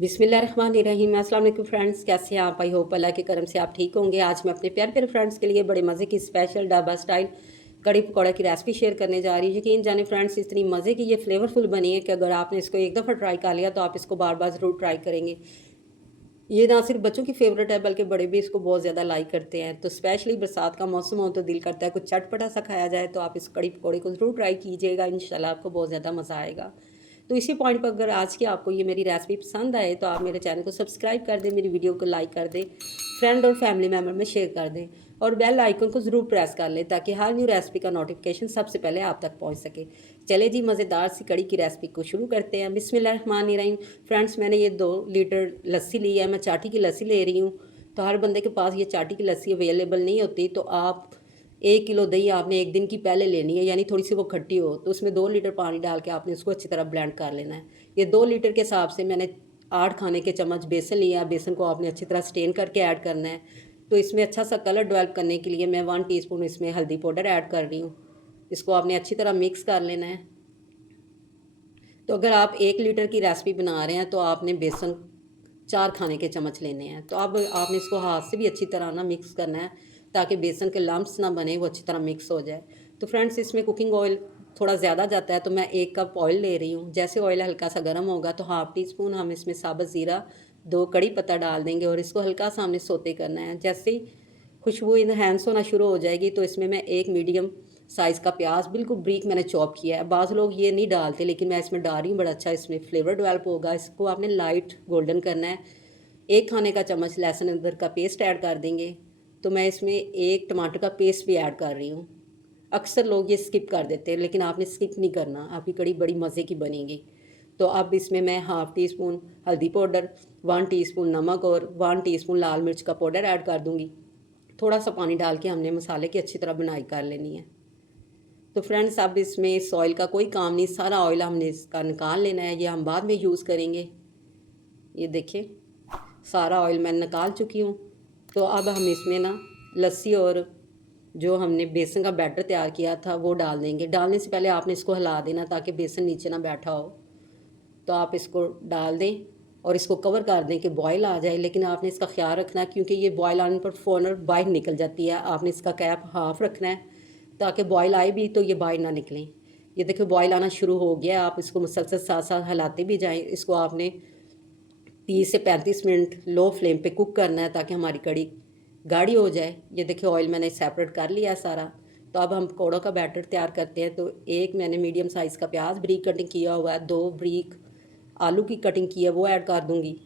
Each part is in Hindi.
बिस्मिल्लाहिर्रहमानिर्रहीम। अस्सलाम वालेकुम फ्रेंड्स, कैसे हैं आप? आई होप अल्लाह के करम से आप ठीक होंगे। आज मैं अपने प्यारे प्यारे फ्रेंड्स के लिए बड़े मज़े की स्पेशल ढाबा स्टाइल कड़ी पकौड़ा की रेसिपी शेयर करने जा रही हूँ। यकीन जाने फ्रेंड्स, इतनी मज़े की ये फ्लेवरफुल बनी है कि अगर आपने इसको एक दफ़ा ट्राई कर लिया तो आप इसको बार बार ज़रूर ट्राई करेंगे। ये ना सिर्फ बच्चों की फेवरेट है बल्कि बड़े भी इसको बहुत ज़्यादा लाइक करते हैं। तो स्पेशली बरसात का मौसम हो तो दिल करता है कुछ चटपटा सा खाया जाए, तो आप इस कड़ी पकौड़े को ज़रूर ट्राई कीजिएगा। इंशाल्लाह आपको बहुत ज़्यादा मज़ा आएगा। तो इसी पॉइंट पर अगर आज की आपको ये मेरी रेसिपी पसंद आए तो आप मेरे चैनल को सब्सक्राइब कर दें, मेरी वीडियो को लाइक कर दें, फ्रेंड और फैमिली मेम्बर में शेयर कर दें और बेल आइकन को ज़रूर प्रेस कर लें ताकि हर न्यू रेसिपी का नोटिफिकेशन सबसे पहले आप तक पहुंच सके। चले जी, मज़ेदार सी कड़ी की रेसिपी को शुरू करते हैं। बिस्मिल्लाहिर्रहमानिर्रहीम। फ्रेंड्स, मैंने ये 2 लीटर लस्सी ली है। मैं चाटी की लस्सी ले रही हूँ। तो हर बंदे के पास ये चाटी की लस्सी अवेलेबल नहीं होती, तो आप 1 किलो दही आपने एक दिन की पहले लेनी है, यानी थोड़ी सी वो खट्टी हो, तो उसमें 2 लीटर पानी डाल के आपने उसको अच्छी तरह ब्लेंड कर लेना है। ये 2 लीटर के हिसाब से मैंने 8 खाने के चम्मच बेसन लिया। बेसन को आपने अच्छी तरह स्टेन करके ऐड करना है। तो इसमें अच्छा सा कलर डेवलप करने के लिए मैं 1 टीस्पून इसमें हल्दी पाउडर ऐड कर रही हूँ। इसको आपने अच्छी तरह मिक्स कर लेना है। तो अगर आप 1 लीटर की रेसिपी बना रहे हैं तो आपने बेसन 4 खाने के चम्मच लेने हैं। तो अब आपने इसको हाथ से भी अच्छी तरह ना मिक्स करना है ताकि बेसन के लम्प्स ना बने, वो अच्छी तरह मिक्स हो जाए। तो फ्रेंड्स, इसमें कुकिंग ऑयल थोड़ा ज़्यादा जाता है, तो मैं 1 कप ऑयल ले रही हूँ। जैसे ऑयल हल्का सा गर्म होगा तो 1/2 टीस्पून हम इसमें साबुत ज़ीरा, 2 कड़ी पत्ता डाल देंगे और इसको हल्का सा हमने सोते करना है। जैसे ही खुशबू इनहेंस होना शुरू हो जाएगी तो इसमें मैं एक मीडियम साइज़ का प्याज बिल्कुल ब्रीक मैंने चॉप किया है। बाज़ लोग ये नहीं डालते लेकिन मैं इसमें डाल रही हूँ, बड़ा अच्छा इसमें फ्लेवर डेवलप होगा। इसको आपने लाइट गोल्डन करना है। 1 खाने का चम्मच लहसुन अदरक का पेस्ट ऐड कर देंगे। तो मैं इसमें 1 टमाटर का पेस्ट भी ऐड कर रही हूँ। अक्सर लोग ये स्किप कर देते हैं लेकिन आपने स्किप नहीं करना, आपकी कड़ी बड़ी मज़े की बनेगी। तो अब इसमें मैं 1/2 टीस्पून हल्दी पाउडर, 1 टीस्पून नमक और 1 टीस्पून लाल मिर्च का पाउडर ऐड कर दूँगी। थोड़ा सा पानी डाल के हमने मसाले की अच्छी तरह बुनाई कर लेनी है। तो फ्रेंड्स, अब इसमें इस ऑयल का कोई काम नहीं, सारा ऑयल हमने इसका निकाल लेना है, ये हम बाद में यूज़ करेंगे। ये देखिए, सारा ऑयल मैं निकाल चुकी हूँ। तो अब हम इसमें ना लस्सी और जो हमने बेसन का बैटर तैयार किया था वो डाल देंगे। डालने से पहले आपने इसको हिला देना ताकि बेसन नीचे ना बैठा हो। तो आप इसको डाल दें और इसको कवर कर दें कि बॉयल आ जाए, लेकिन आपने इसका ख्याल रखना है क्योंकि ये बॉयल आने पर फ़ौरन बाहर निकल जाती है। आपने इसका कैप हाफ़ रखना है ताकि बॉयल आए भी तो ये बाहर ना निकलें। ये देखिए बॉयल आना शुरू हो गया। आप इसको मुसलसल साथ साथ हिलाते भी जाएं। इसको आपने 30 से 35 मिनट लो फ्लेम पे कुक करना है ताकि हमारी कड़ी गाढ़ी हो जाए। ये देखिए ऑयल मैंने सेपरेट कर लिया सारा। तो अब हम पकौड़ों का बैटर तैयार करते हैं। तो एक मैंने मीडियम साइज़ का प्याज ब्रीक कटिंग किया हुआ है, 2 ब्रीक आलू की कटिंग की है वो ऐड कर दूंगी,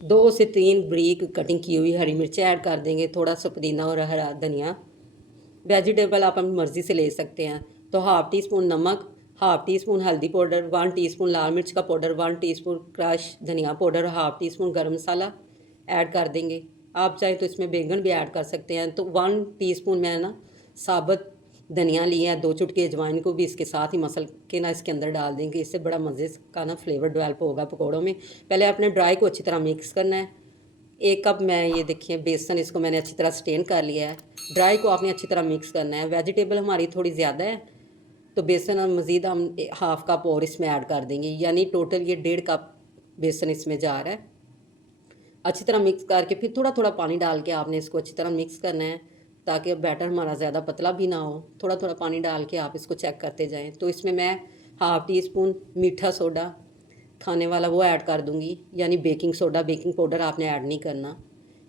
2 से 3 ब्रीक कटिंग की हुई हरी मिर्चें ऐड कर देंगे, थोड़ा सा पुदीना और हरा धनिया। वेजिटेबल आप अपनी मर्ज़ी से ले सकते हैं। तो 1/2 टीस्पून नमक, 1/2 टीस्पून हल्दी पाउडर, 1 टीस्पून लाल मिर्च का पाउडर, 1 टीस्पून क्रश धनिया पाउडर, 1/2 टीस्पून गर्म मसाला ऐड कर देंगे। आप चाहें तो इसमें बैंगन भी ऐड कर सकते हैं। तो 1 टीस्पून मैं ना साबुत धनिया लिया है, 2 चुटकी अजवाइन को भी इसके साथ ही मसल के ना इसके अंदर डाल देंगे। इससे बड़ा मज़े का ना फ्लेवर डेवलप होगा पकौड़ों में। पहले आपने ड्राई को अच्छी तरह मिक्स करना है। 1 कप मैं ये देखिए बेसन, इसको मैंने अच्छी तरह स्टेन कर लिया है। ड्राई को आपने अच्छी तरह मिक्स करना है। वेजिटेबल हमारी थोड़ी ज़्यादा है तो बेसन हम मज़ीद हम 1/2 कप और इसमें ऐड कर देंगे, यानी टोटल ये 1.5 कप बेसन इसमें जा रहा है। अच्छी तरह मिक्स करके फिर थोड़ा थोड़ा पानी डाल के आपने इसको अच्छी तरह मिक्स करना है ताकि बैटर हमारा ज़्यादा पतला भी ना हो। थोड़ा थोड़ा पानी डाल के आप इसको चेक करते जाएं। तो इसमें मैं 1/2 टीस्पून मीठा सोडा खाने वाला वो ऐड कर दूंगी, यानी बेकिंग सोडा, बेकिंग पाउडर आपने ऐड नहीं करना।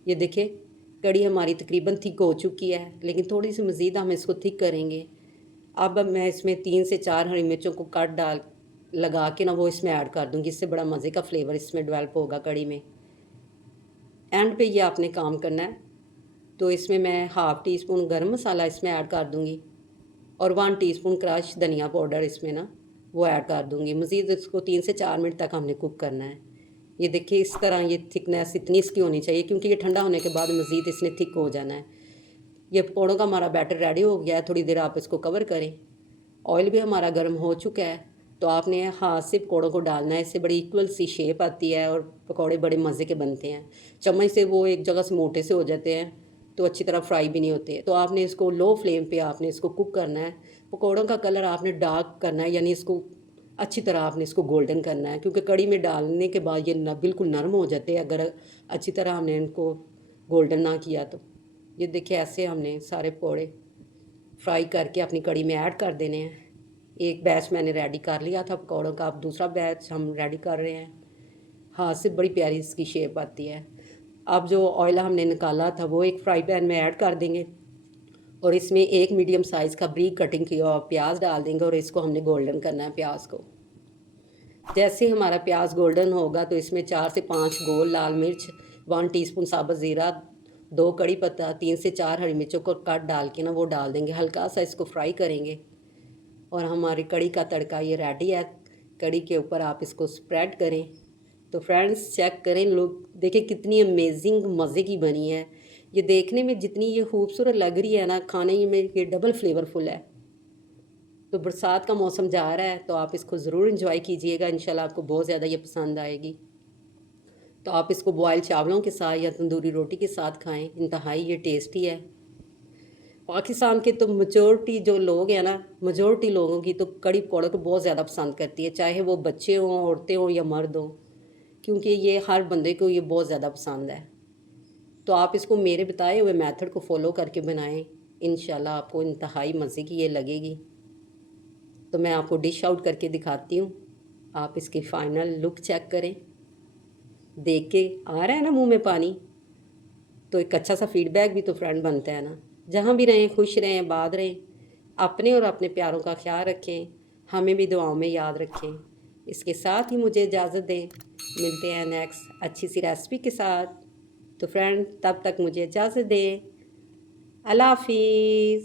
ये देखिए कड़ी हमारी तकरीबन थिक हो चुकी है लेकिन थोड़ी सी मज़ीद हम इसको थिक करेंगे। अब मैं इसमें 3 से 4 हरी मिर्चों को काट डाल लगा के ना वो इसमें ऐड कर दूंगी। इससे बड़ा मज़े का फ्लेवर इसमें डेवलप होगा कड़ी में। एंड पे ये आपने काम करना है। तो इसमें मैं 1/2 टीस्पून गर्म मसाला इसमें ऐड कर दूंगी और 1 टीस्पून क्रश धनिया पाउडर इसमें ना वो ऐड कर दूंगी। मज़ीद इसको 3 से 4 मिनट तक हमने कुक करना है। ये देखिए इस तरह ये थिकनेस इतनी इसकी होनी चाहिए क्योंकि ये ठंडा होने के बाद मज़ीद इसने थिक हो जाना है। ये पकौड़ों का हमारा बैटर रेडी हो गया है। थोड़ी देर आप इसको कवर करें। ऑयल भी हमारा गर्म हो चुका है। तो आपने हाथ से पकौड़ों को डालना है, इससे बड़ी इक्वल सी शेप आती है और पकौड़े बड़े मज़े के बनते हैं। चम्मच से वो एक जगह से मोटे से हो जाते हैं तो अच्छी तरह फ्राई भी नहीं होते। तो आपने इसको लो फ्लेम पे आपने इसको कुक करना है। पकौड़ों का कलर आपने डार्क करना है, यानी इसको अच्छी तरह आपने इसको गोल्डन करना है, क्योंकि कड़ी में डालने के बाद ये बिल्कुल नरम हो जाते हैं अगर अच्छी तरह हमने इनको गोल्डन ना किया तो। ये देखिए ऐसे हमने सारे पकौड़े फ्राई करके अपनी कड़ी में ऐड कर देने हैं। एक बैच मैंने रेडी कर लिया था पकौड़ों का, अब दूसरा बैच हम रेडी कर रहे हैं। हाथ से बड़ी प्यारी इसकी शेप आती है। अब जो ऑयल हमने निकाला था वो एक फ्राई पैन में ऐड कर देंगे और इसमें एक मीडियम साइज़ का ब्रीक कटिंग किया हुआ प्याज डाल देंगे और इसको हमने गोल्डन करना है प्याज को। जैसे हमारा प्याज गोल्डन होगा तो इसमें 4 से 5 गोल लाल मिर्च, 1 टीस्पून साबुत ज़ीरा, 2 कड़ी पत्ता, 3 से 4 हरी मिर्चों को कट डाल के ना वो डाल देंगे। हल्का सा इसको फ्राई करेंगे और हमारी कड़ी का तड़का ये रेडी है। कड़ी के ऊपर आप इसको स्प्रेड करें। तो फ्रेंड्स चेक करें, लोग देखें कितनी अमेजिंग मज़े की बनी है। ये देखने में जितनी ये खूबसूरत लग रही है ना, खाने में ये डबल फ्लेवरफुल है। तो बरसात का मौसम जा रहा है तो आप इसको ज़रूर इंजॉय कीजिएगा, इंशाल्लाह आपको बहुत ज़्यादा ये पसंद आएगी। तो आप इसको बॉयल चावलों के साथ या तंदूरी रोटी के साथ खाएं, इंतहाई ये टेस्टी है। पाकिस्तान के तो मेजोरिटी जो लोग हैं ना, मेजोरिटी लोगों की तो कड़ी पकौड़े को बहुत ज़्यादा पसंद करती है, चाहे वो बच्चे हों, औरतें हों या मर्द हों, क्योंकि ये हर बंदे को ये बहुत ज़्यादा पसंद है। तो आप इसको मेरे बताए हुए मेथड को फॉलो करके बनाएं, इंशाल्लाह आपको इंतहाई मज़े की ये लगेगी। तो मैं आपको डिश आउट करके दिखाती हूँ, आप इसकी फ़ाइनल लुक चेक करें। देख के आ रहा है ना मुंह में पानी, तो एक अच्छा सा फीडबैक भी तो फ्रेंड बनता है ना। जहाँ भी रहें खुश रहें, आबाद रहें, अपने और अपने प्यारों का ख्याल रखें, हमें भी दुआओं में याद रखें। इसके साथ ही मुझे इजाज़त दें, मिलते हैं नेक्स्ट अच्छी सी रेसिपी के साथ। तो फ्रेंड तब तक मुझे इजाज़त दें, अल्लाह हाफिज़।